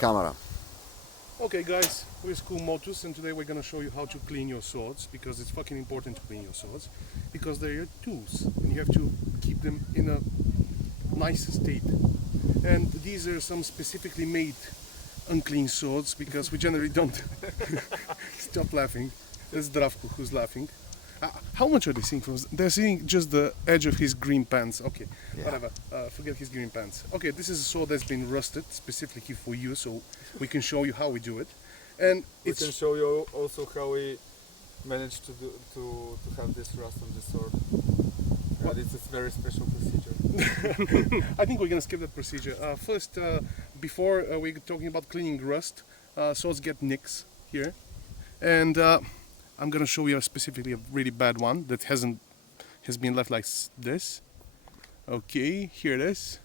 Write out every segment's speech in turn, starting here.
camera. Okay guys, we're School Motus and today we're gonna show you how to clean your swords, because it's fucking important to clean your swords, because they're your tools and you have to keep them in a nice state. And these are some specifically made unclean swords, because we generally don't. Stop laughing. That's Dravko who's laughing. How much are they seeing from? They're seeing just the edge of his green pants. Okay, yeah. Whatever. Forget his green pants. Okay, this is a sword that's been rusted specifically for you, so we can show you how we do it. And we can show you also how we managed to have this rust on the sword. And it's a very special procedure. I think we're gonna skip that procedure. First, before we're talking about cleaning rust, swords get nicks here, and I'm gonna show you specifically a really bad one that has been left like this. Okay, here it is.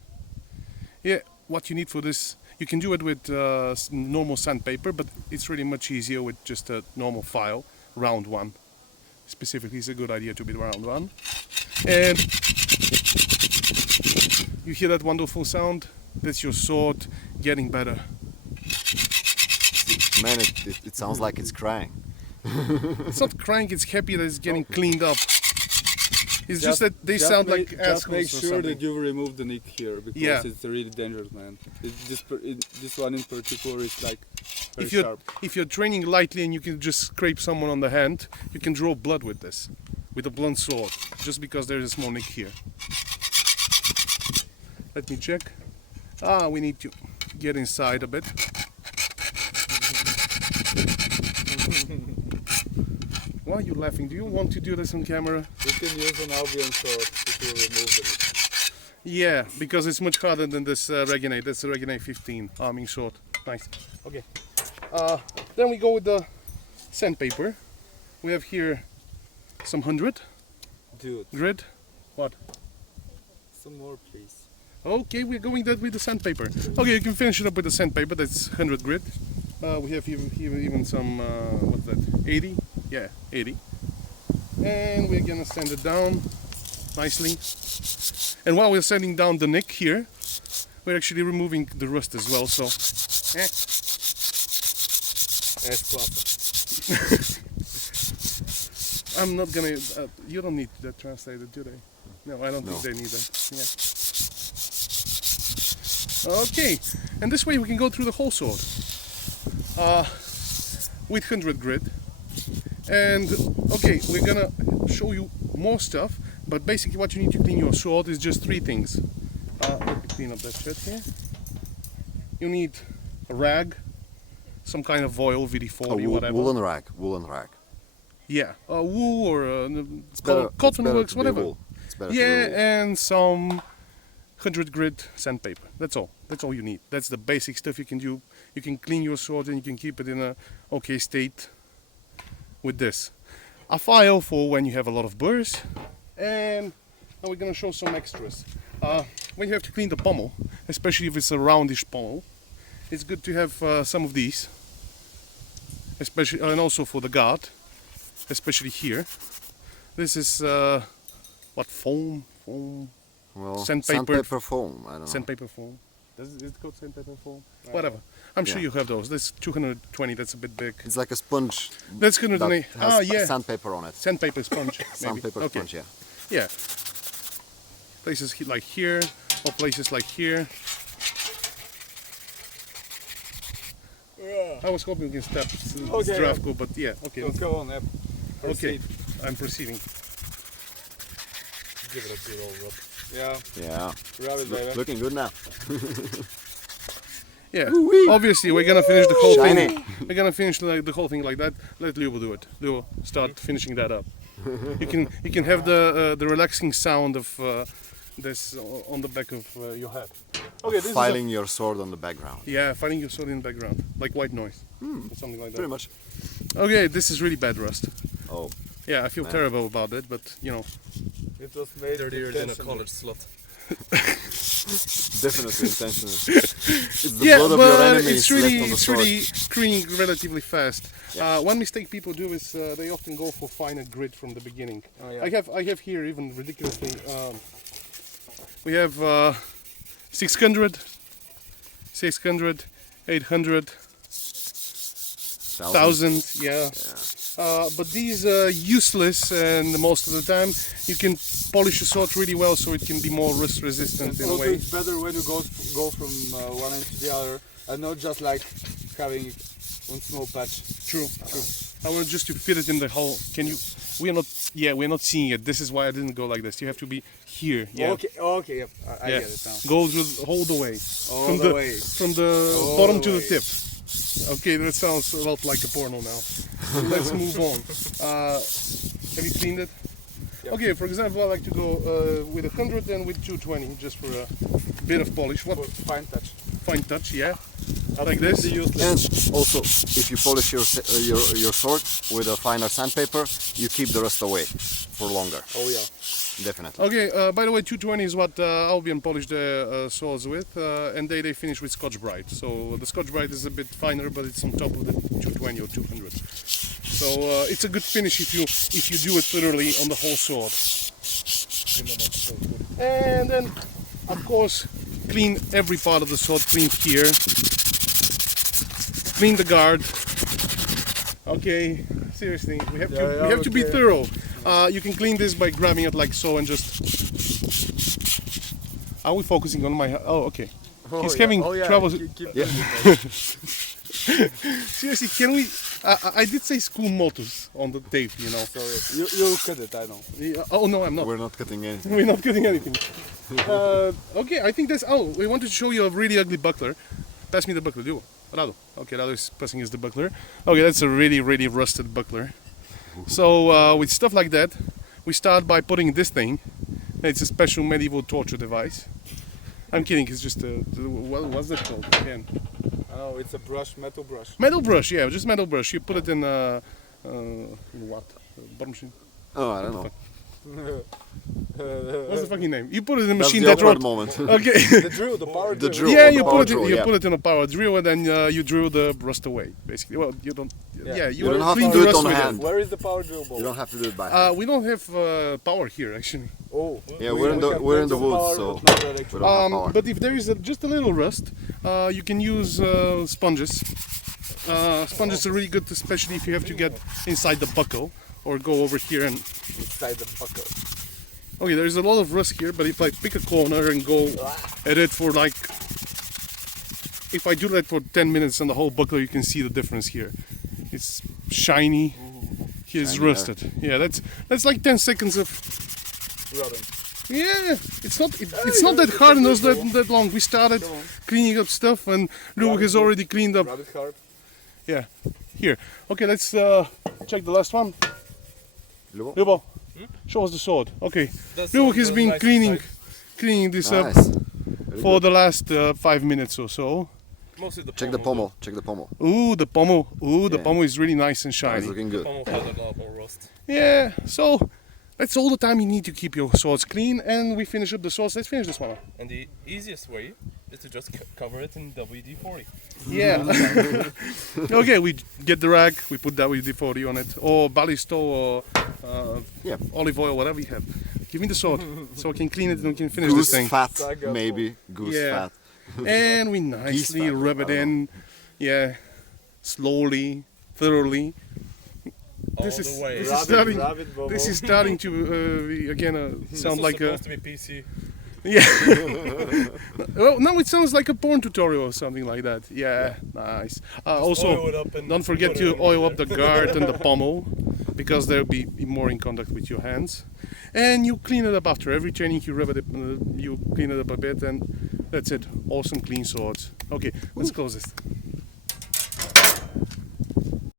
Yeah, what you need for this, you can do it with normal sandpaper, but it's really much easier with just a normal file, round one. Specifically, it's a good idea to be round one. And you hear that wonderful sound? That's your sword getting better. Man, it sounds like it's crying. It's not crying, it's happy that it's getting cleaned up. It's just that they sound like assholes. Just make sure that you remove the nick here, because it's really dangerous, man. This one in particular is like very sharp. If you're training lightly and you can just scrape someone on the hand, you can draw blood with this, with a blunt sword, just because there's a small nick here. Let me check. We need to get inside a bit. Why are you laughing? Do you want to do this on camera? You can use an Albion sword if you remove the nick. Yeah, because it's much harder than this Regenate. That's the Regenate 15 arming sword. Nice. Okay. Then we go with the sandpaper. We have here some 100. Dude. Grit. What? Some more, please. Okay, we're going that with the sandpaper. Okay, you can finish it up with the sandpaper. That's 100 grit. We have even some, what's that, 80? Yeah, 80. And we're gonna sand it down nicely. And while we're sanding down the nick here, we're actually removing the rust as well, so... I'm not gonna... you don't need that translated, do they? No, I don't think they need that. Yeah. Okay, and this way we can go through the whole sword. With 100 grit. And okay, we're gonna show you more stuff, but basically what you need to clean your sword is just three things. Let me clean up that shit here. You need a rag, some kind of oil, VD40, whatever. Woolen rag. Yeah, wool or cotton works, whatever. Wool. It's better yeah, and some 100 grit sandpaper. That's all. That's all you need. That's the basic stuff you can do. You can clean your sword and you can keep it in a okay state with this. A file for when you have a lot of burrs. And now we're going to show some extras. When you have to clean the pommel, especially if it's a roundish pommel, it's good to have some of these. Especially, and also for the guard, especially here. This is what, foam? Well, sandpaper foam, I don't know. Sandpaper foam. Is it called sandpaper foam? Whatever. I'm sure you have those. That's 220, that's a bit big. It's like a sponge. That's 120. Has sandpaper on it. Sandpaper sponge. Sandpaper sponge, yeah. Yeah. Places like here, or places like here. Yeah. I was hoping we can step Dravko, but yeah, okay. Let's go on, Okay, I'm proceeding. Give it a good old rub. Yeah. Yeah. Rub it, baby. Looking good now. Yeah. Obviously, we're gonna finish the whole thing. We're gonna finish the whole thing like that. Let Lubo do it. Lubo, start finishing that up. You can have the relaxing sound of this on the back of your head. Okay, this filing your sword on the background. Yeah, filing your sword in the background, like white noise, or something like that. Pretty much. Okay, this is really bad rust. Oh. Yeah, I feel terrible about it, but you know. It was made dirtier than a college slut. Definitely intentional. It's the blood of your enemies it's really cleaning relatively fast. Yeah. One mistake people do is they often go for finer grit from the beginning. Oh, yeah. I have here even ridiculously. We have 600, 800,000, yeah. But these are useless, and most of the time you can polish a sword really well, so it can be more rust resistant in a Also, way. it's better when you go from one end to the other, and not just like having one small patch. True. I want just to fit it in the hole. Can you? We are not. Yeah, we're not seeing it. This is why I didn't go like this. You have to be here. Yeah. Okay, yep. I Yeah. get it now. Go all the way. All from the way. From the All bottom the to the way. tip. Okay, that sounds a lot like a porno now. So let's move on. Have you cleaned it? Yep. Okay, for example, I like to go with 100 and with 220, just for a bit of polish. What? Fine touch. Fine touch, yeah. Like this. And also, if you polish your sword with a finer sandpaper, you keep the rust away for longer. Oh yeah. Definitely. Okay, by the way, 220 is what Albion polished their swords with, and they finish with Scotch Brite. So the Scotch Brite is a bit finer, but it's on top of the 220 or 200. So it's a good finish if you do it thoroughly on the whole sword. And then, of course, clean every part of the sword. Clean here. Clean the guard. Okay, seriously, we have to be thorough. You can clean this by grabbing it like so and just. Are we focusing on my? Oh, okay. He's having trouble. Seriously, can we? I did say school Motus on the tape, you know. Sorry. You cut it, I know. Yeah, oh no, I'm not. We're not cutting anything. We're not cutting anything. Okay, I think that's. Oh, we wanted to show you a really ugly buckler. Pass me the buckler, do. Rado. Okay, Rado is passing us the buckler. Okay, that's a really, really rusted buckler. So with stuff like that, we start by putting this thing. It's a special medieval torture device. I'm kidding. It's just what's that called again? Oh, it's a brush, metal brush. Metal brush, yeah, just metal brush. You put it in what? Bottom machine. Oh, I don't know. What's the fucking name? You put it in a That's machine the that awkward rot. moment. Okay. The drill, the power The drill. drill. Yeah, the you power put it. drill, You yeah. put it in a power drill, and then you drill the rust away. Basically, well, you don't. Yeah, You don't will have clean to the do it rust on with hand. Where is the power drill ball? You don't have to do it by hand. We don't have power here, actually. Oh. Yeah, we're in the woods, so we don't have power. But if there is just a little rust, you can use sponges. Sponges are really good, especially if you have to get inside the buckle or go over here and. Inside the buckle. Okay, there's a lot of rust here, but if I pick a corner and go at it for like. If I do that for 10 minutes on the whole buckle, you can see the difference here. It's shiny. Here's Shiny, rusted. Yeah, that's like 10 seconds of. Rubbing. Yeah, it's not that hard and not that long. We started cleaning up stuff, and Luke has already cleaned up. Rub it hard. Yeah, here. Okay, let's check the last one. Lubo? Lubo, show us the sword. Okay, Luke has been cleaning this up Nice. Very for good. the last 5 minutes or so. Mostly the Check the pommel. Check the pommel. Ooh, the pommel. Ooh, the Yeah. pommel is really nice and It's shiny. looking good. pommel has a lot more rust. Yeah, so that's all the time you need to keep your swords clean, and we finish up the swords. Let's finish this one. And the easiest way is to just cover it in WD-40. Yeah. Okay, we get the rag, we put WD-40 on it, or ballisto, or Yeah. olive oil, whatever you have. Give me the sword, so I can clean it and we can finish Goose this thing. fat, Saga maybe. Goose Yeah. fat. And we nicely fat, rub it I don't in. Yeah, slowly, thoroughly. All This the is way. this is Rub it, starting. rub it, Bobo. This is starting to again sound like a. supposed to be PC. Yeah. Well, now it sounds like a porn tutorial or something like that. Yeah, nice. Also, oil it up and don't forget put it to in oil there. up the guard and the pommel, because they'll be more in contact with your hands. And you clean it up after every training. You rub it, you clean it up a bit, and that's it. Awesome clean swords. Okay, let's close this.